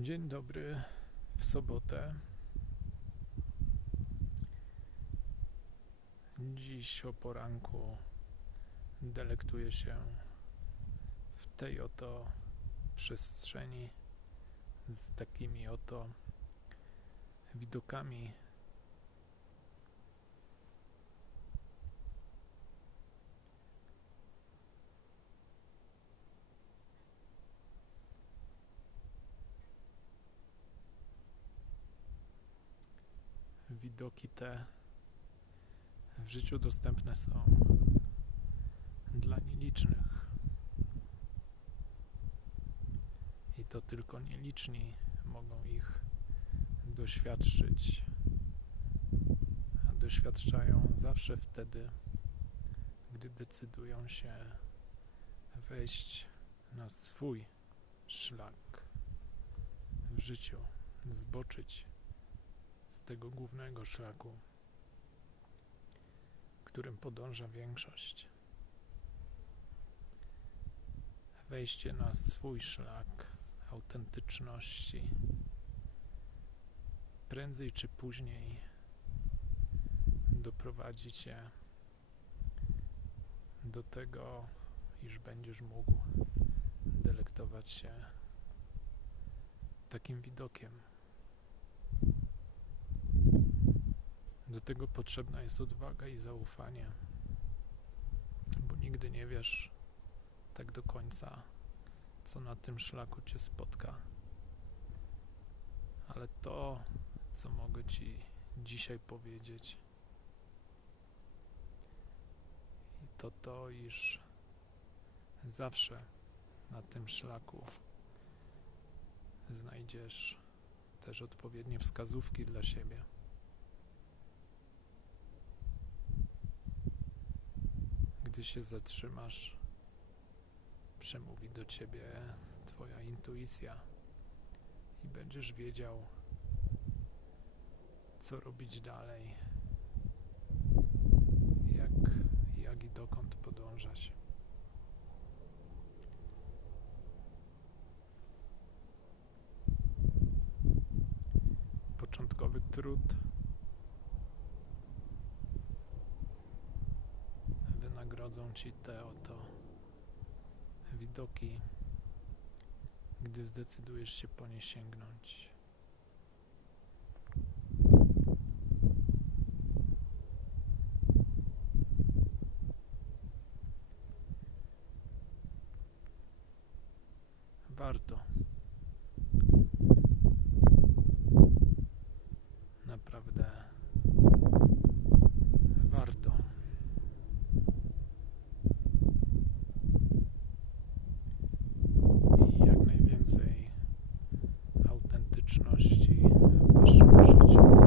Dzień dobry w sobotę. Dziś o poranku delektuję się w tej oto przestrzeni z takimi oto widokami. Widoki te w życiu dostępne są dla nielicznych. I to tylko nieliczni mogą ich doświadczyć. A doświadczają zawsze wtedy, gdy decydują się wejść na swój szlak w życiu, zboczyć tego głównego szlaku, którym podąża większość. Wejście na swój szlak autentyczności prędzej czy później doprowadzi cię do tego, iż będziesz mógł delektować się takim widokiem. Tego potrzebna jest odwaga i zaufanie, bo nigdy nie wiesz tak do końca, co na tym szlaku cię spotka. Ale to, co mogę ci dzisiaj powiedzieć, to to, iż zawsze na tym szlaku znajdziesz też odpowiednie wskazówki dla siebie. Gdy się zatrzymasz, przemówi do ciebie Twoja intuicja i będziesz wiedział, co robić dalej, jak, jak i dokąd podążać. Początkowy trud wynagrodzą ci te oto widoki, gdy zdecydujesz się po nie sięgnąć. Warto. Naprawdę warto. i autentyczności w waszym życiu.